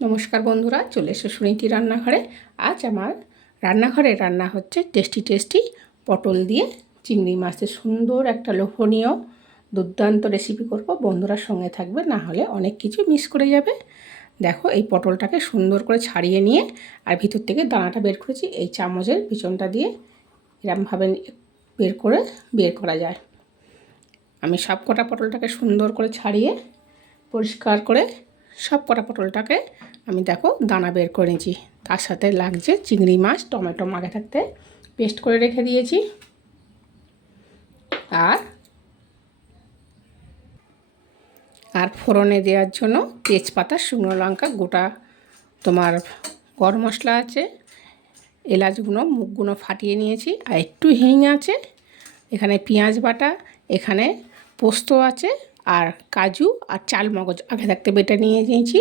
নমস্কার বন্ধুরা, চলে এসো সুনীতি রান্নাঘরে। আজ আমার রান্নাঘরে রান্না হচ্ছে টেস্টি টেস্টি পটল দিয়ে চিংড়ি মাছের সুন্দর একটা লোভনীয় দুর্দান্ত রেসিপি করব। বন্ধুরা সঙ্গে থাকবে, না হলে অনেক কিছু মিস করে যাবে। দেখো, এই পটলটাকে সুন্দর করে ছাড়িয়ে নিয়ে আর ভিতর থেকে দানাটা বের করেছি। এই চামচের পিছনটা দিয়ে এরমভাবে বের করে বের করা যায়। আমি সব কটা পটলটাকে সুন্দর করে ছাড়িয়ে পরিষ্কার করে সব কটা পটলটাকে আমি দেখো দানা বের করে নিয়েছি। তার সাথে লাগছে চিংড়ি মাছ, টমেটো মাগে থাকতে পেস্ট করে রেখে দিয়েছি। আর আর ফোড়নে দেওয়ার জন্য তেজপাতা, শুকনো লঙ্কা, গোটা তোমার গরম মশলা আছে এলাচগুলো মুখগুলো ফাটিয়ে নিয়েছি। আর একটু হিং আছে, এখানে পেঁয়াজ বাটা, এখানে পোস্ত আছে আর কাজু আর চাল মগজ। আগে থাকতে বেটে নিয়ে নিয়েছি।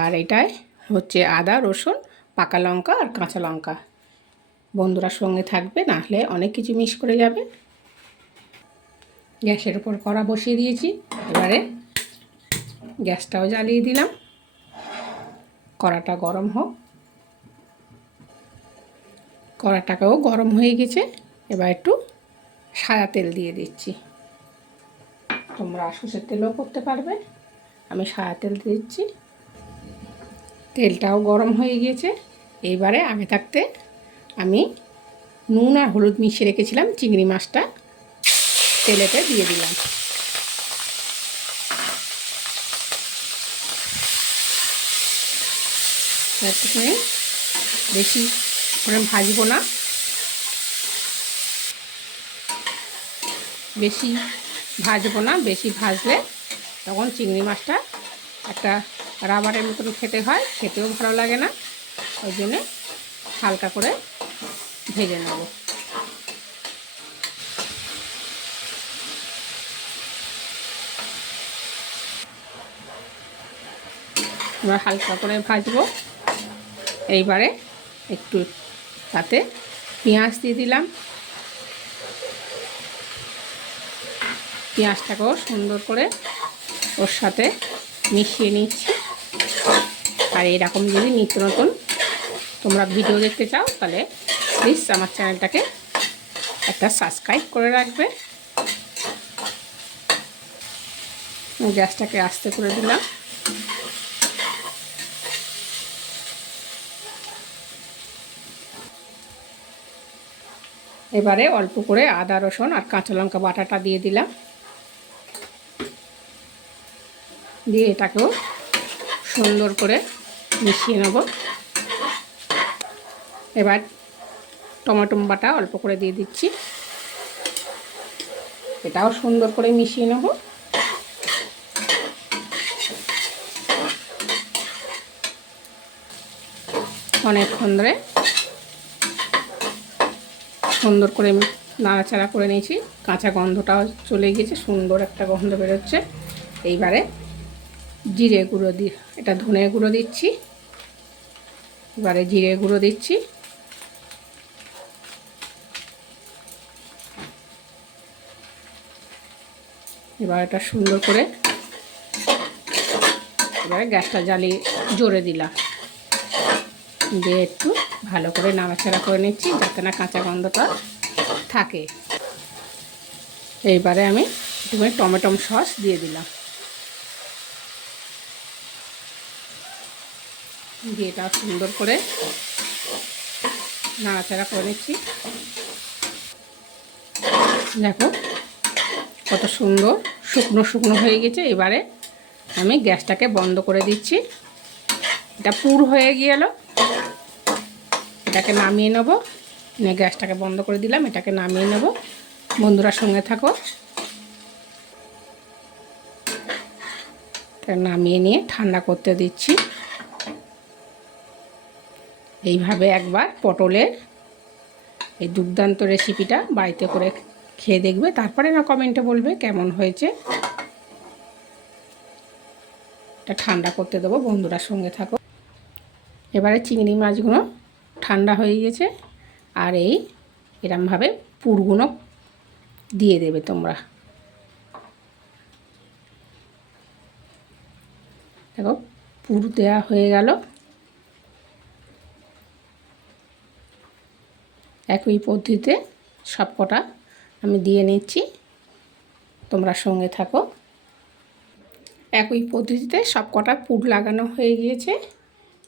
আর এটায় হচ্ছে আদা, রসুন, পাকা লঙ্কা আর কাঁচা লঙ্কা। বন্ধুরা সঙ্গে থাকবে, না হলে অনেক কিছু মিস করে যাবে। গ্যাসের উপর কড়া বসিয়ে দিয়েছি। এবারে গ্যাসটাও জ্বালিয়ে দিলাম। কড়াটা গরম হোক। কড়াটাকেও গরম হয়ে গেছে। এবার একটু সাদা তেল দিয়ে দিচ্ছি। তোমরা সর্ষের তেলও করতে পারবে। আমি সাদা তেল দিচ্ছি। তেলটাও গরম হয়ে গিয়েছে। এইবারে আগে থাকতে আমি নুন আর হলুদ মিশিয়ে রেখেছিলাম, চিংড়ি মাছটা তেলেতে দিয়ে দিলাম। বেশি করে ভাজবো না। বেশি ভাজবো না, বেশি ভাজলে তখন চিংড়ি মাছটা একটা রাবারের মতন খেতে হয়, খেতেও ভালো লাগে না, ওই জন্যে হালকা করে ভেজে নেব। আমরা হালকা করে ভাজবো। এইবারে একটু তাতে পেঁয়াজ দিয়ে দিলাম পেঁয়াজটাকেও সুন্দর করে ওর সাথে মিশিয়ে নিচ্ছি। আর এরকম যদি নিত্য নতুন তোমরা ভিডিও দেখতে চাও, তাহলে প্লিজ আমার চ্যানেলটাকে একটা সাবস্ক্রাইব করে রাখবে। গ্যাসটাকে আস্তে করে দিলাম। এবারে অল্প করে আদা, রসুন আর কাঁচা লঙ্কা বাটাটা দিয়ে দিলাম। দিয়ে এটাকেও সুন্দর করে মিশিয়ে নেব। এবার টমেটো বাটা অল্প করে দিয়ে দিচ্ছি। এটাও সুন্দর করে মিশিয়ে নেব। অনেকক্ষণ ধরে সুন্দর করে নাড়াচাড়া করে নিয়েছি। কাঁচা গন্ধটাও চলে গিয়েছে, সুন্দর একটা গন্ধ বেরোচ্ছে। এইবারে জিরে গুঁড়ো দি, এটা ধনে গুঁড়ো দিচ্ছি। এবারে জিরে গুঁড়ো দিচ্ছি। এবার এটা সুন্দর করে এবারে গ্যাসটা জ্বালিয়ে জোরে দিলাম। দিয়ে একটু ভালো করে নাড়াচাড়া করে নিচ্ছি যাতে না কাঁচা গন্ধটা থাকে। এইবারে আমি একটুখানি টমেটম সস দিয়ে দিলাম। দিয়ে এটা সুন্দর করে নাড়াচাড়া করে নিচ্ছি। দেখো, কত সুন্দর শুকনো শুকনো হয়ে গেছে। এবারে আমি গ্যাসটাকে বন্ধ করে দিচ্ছি। এটা পুর হয়ে গেল। এটাকে নামিয়ে নেব। গ্যাসটাকে বন্ধ করে দিলাম, এটাকে নামিয়ে নেব। বন্ধুরা সঙ্গে থাকো। এটা নামিয়ে নিয়ে ঠান্ডা করতে দিচ্ছি। এইভাবে একবার পটলের এই দুর্দান্ত রেসিপিটা বাড়িতে করে খেয়ে দেখবে। তারপরে না কমেন্টে বলবে কেমন হয়েছে। এটা ঠান্ডা করতে দেবো বন্ধুরার সঙ্গে থাকো। এবারে চিংড়ি মাছগুলো ঠান্ডা হয়ে গেছে আর এই এরমভাবে পুরগুলো দিয়ে দেবে তোমরা। দেখো পুর দেওয়া হয়ে গেল। একই পদ্ধতিতে সব কটা আমি দিয়ে নিচ্ছি। তোমরা সঙ্গে থাকো। একই পদ্ধতিতে সব কটা পুর লাগানো হয়ে গিয়েছে।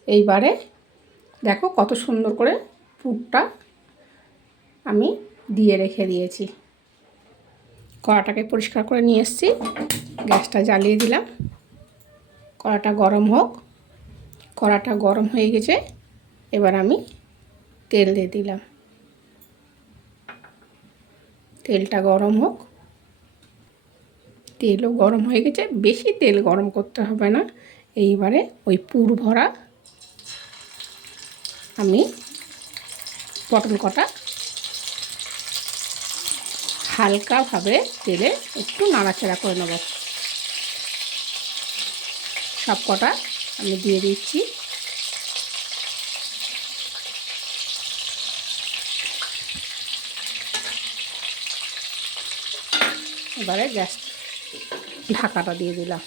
এইবারে দেখো কত সুন্দর করে পুরটা আমি দিয়ে রেখে দিয়েছি। কড়াটাকে পরিষ্কার করে নিয়ে এসেছি। গ্যাসটা জ্বালিয়ে দিলাম। কড়াটা গরম হোক। কড়াটা গরম হয়ে গেছে। এবার আমি তেল দিয়ে দিলাম। তেলটা গরম হোক। তেলও গরম হয়ে গেছে, বেশি তেল গরম করতে হবে না। এইবারে ওই পুর ভরা আমি পটল কটা হালকাভাবে তেলে একটু নাড়াচাড়া করে নেব। সব কটা আমি দিয়ে দিচ্ছি। এবারে গ্যাস ঢাকাটা দিয়ে দিলাম।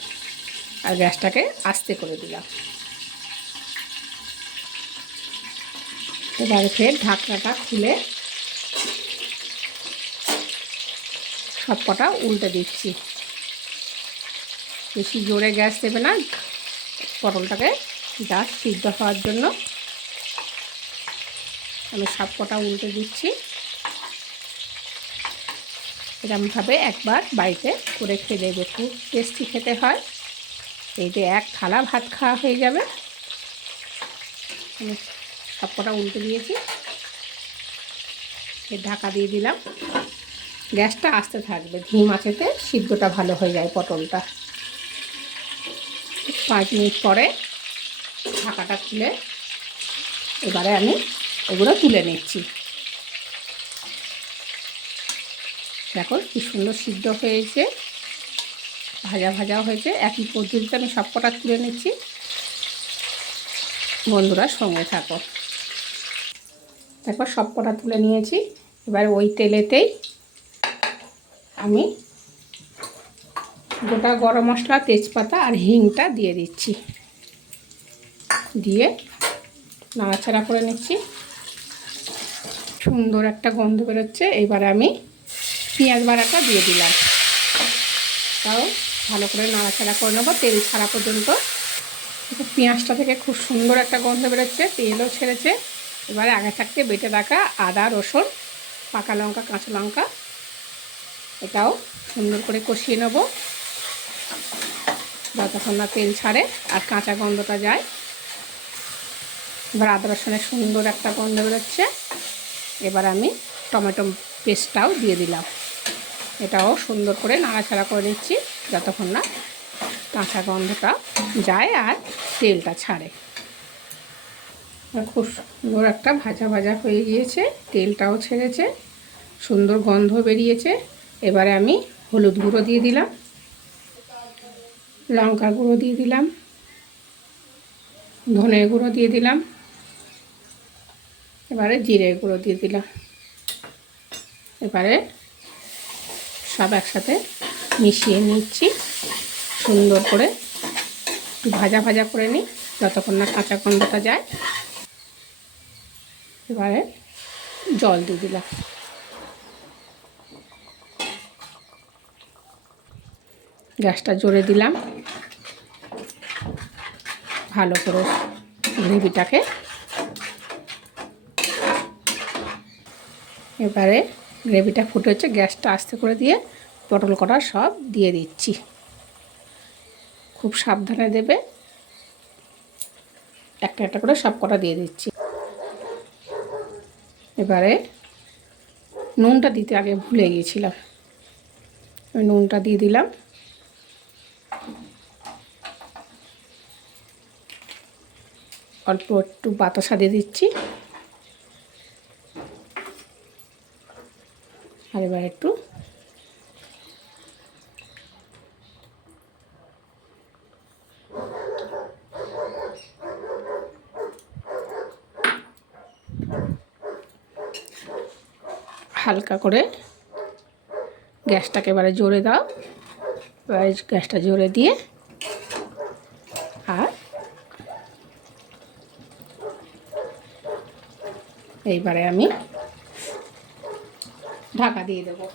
আর গ্যাসটাকে আস্তে করে দিলাম। এবারে ফের ঢাকনাটা খুলে সব কটা উল্টে দিচ্ছি। বেশি জোরে গ্যাস দেবে না। পটলটাকে জাস্ট সিদ্ধ হওয়ার জন্য আমি সব কটা উল্টে দিচ্ছি। এরমভাবে একবার বাড়িতে করে খেয়ে দেবে খুব টেস্টি খেতে হয়। এই যে এক থালা ভাত খাওয়া হয়ে যাবে। আমি উল্টে দিয়েছি। ঢাকা দিয়ে দিলাম। গ্যাসটা আসতে থাকবে। ঘি মাছেতে সিদ্ধটা ভালো হয়ে যায় পটলটা। পাঁচ মিনিট পরে ঢাকাটা খুলে এবারে আমি ওগুলো তুলে নিচ্ছি। দেখো কি সুন্দর সিদ্ধ হয়েছে। ভাজা ভাজা হয়েছে। একই পদ্ধতিতে আমি সব কটা তুলে নিচ্ছি। বন্ধুরা সঙ্গে থাকো। দেখো সব কটা তুলে নিয়েছি। এবার ওই তেলেতেই আমি গোটা গরম মশলা, তেজপাতা আর হিংটা দিয়ে দিচ্ছি। দিয়ে নাড়াচাড়া করে নিচ্ছি। সুন্দর একটা গন্ধ বেরোচ্ছে। এবারে আমি পেঁয়াজ বাড়াটা দিয়ে দিলাম। তাও ভালো করে নাড়াচাড়া করে নেব। তেল ছাড়া পর্যন্ত পেঁয়াজটা থেকে খুব সুন্দর একটা গন্ধ বেরোচ্ছে, তেলও ছেড়েছে। এবারে আগে থাকতে বেটে রাখা আদা, রসুন, পাকা লঙ্কা, কাঁচা লঙ্কা, এটাও সুন্দর করে কষিয়ে নেব। যতক্ষণ না তেল ছাড়ে আর কাঁচা গন্ধটা যায়। এবার আদা, রসুনের সুন্দর একটা গন্ধ বেরোচ্ছে। এবার আমি টমেটো পেস্টটাও দিয়ে দিলাম। এটাও সুন্দর করে নাড়াচাড়া করে নিচ্ছি যতক্ষণ না কাঁচা গন্ধটা যায় আর তেলটা ছাড়ে। খুব সুন্দর একটা ভাজা ভাজা হয়ে গিয়েছে, তেলটাও ছেড়েছে, সুন্দর গন্ধ বেরিয়েছে। এবারে আমি হলুদ গুঁড়ো দিয়ে দিলাম, লঙ্কা গুঁড়ো দিয়ে দিলাম, ধনে গুঁড়ো দিয়ে দিলাম, এবারে জিরে গুঁড়ো দিয়ে দিলাম। এবারে সব একসাথে মিশিয়ে নিচ্ছি। সুন্দর করে একটু ভাজা ভাজা করে নিই, যতক্ষণ না কাঁচা গন্ধটা যায়। এবারে জল দিয়ে দিলাম। গ্যাসটা জোরে দিলাম। ভালো করে গ্রেভিটাকে। এবারে গ্রেভিটা ফুটে হচ্ছে, গ্যাসটা আস্তে করে দিয়ে পটল কটা সব দিয়ে দিচ্ছি। খুব সাবধানে দেবে। একটা একটা করে সব কটা দিয়ে দিচ্ছি। এবারে নুনটা দিতে আগে ভুলে গিয়েছিলাম। ওই নুনটা দিয়ে দিলাম। অল্প একটু বাতাসা দিয়ে দিচ্ছি। আর এবার একটু হালকা করে গ্যাসটাকে এবারে জোরে দাও। এবারে গ্যাসটা জোরে দিয়ে আর এইবারে আমি ঢাকা দিয়ে দেবো।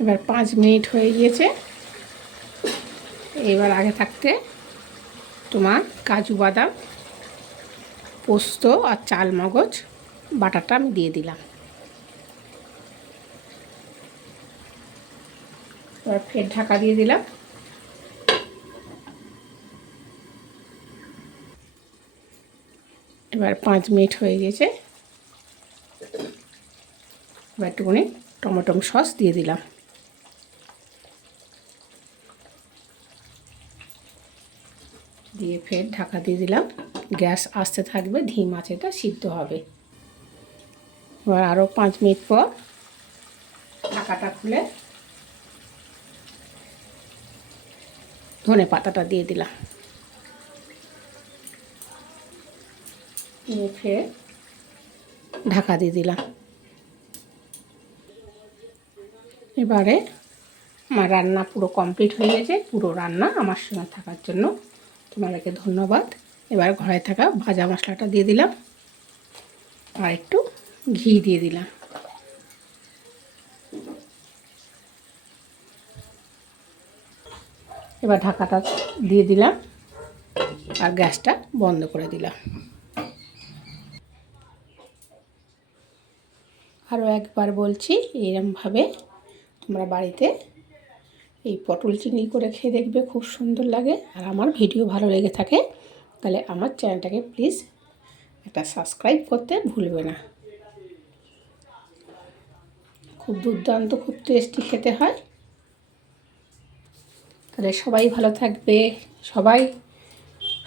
এবার পাঁচ মিনিট হয়ে গিয়েছে। এবার আগে থাকতে তোমার কাজু বাদাম, পোস্ত আর চাল মগজ বাটারটা আমি দিয়ে দিলাম। এবার ফের ঢাকা দিয়ে দিলাম। এবার পাঁচ মিনিট হয়ে গেছে। এবার একটুখানি টমেটো সস দিয়ে দিলাম। দিয়ে ফের ঢাকা দিয়ে দিলাম। গ্যাস আসতে থাকবে, ধিম আছে এটা সিদ্ধ হবে। এবার আরও পাঁচ মিনিট পর ঢাকাটা খুলে ধনে পাতাটা দিয়ে দিলাম। ফের ঢাকা দিয়ে দিলাম। এবারে আমার রান্না পুরো কমপ্লিট হয়ে গেছে, পুরো রান্না আমার সঙ্গে থাকার জন্য তোমাদেরকে ধন্যবাদ। এবার ঘরে থাকা ভাজা মশলাটা দিয়ে দিলাম আর একটু ঘি দিয়ে দিলাম। এবার ঢাকাটা দিয়ে দিলাম আর গ্যাসটা বন্ধ করে দিলাম। একবার বলছি, এরমভাবে তোমরা বাড়িতে এই পটল চিংড়ি করে খেয়ে দেখবে, খুব সুন্দর লাগে। আর আমার ভিডিও ভালো লেগে থাকে, তাহলে আমার চ্যানেলটাকে প্লিজ একটা সাবস্ক্রাইব করতে ভুলবে না। খুব দুর্দান্ত, খুব টেস্টি খেতে হয়। তাহলে সবাই ভালো থাকবে, সবাই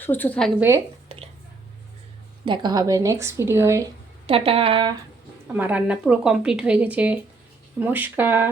সুস্থ থাকবে। দেখা হবে নেক্সট ভিডিওয়ে। টাটা! আমার রান্না পুরো কমপ্লিট হয়ে গেছে। নমস্কার।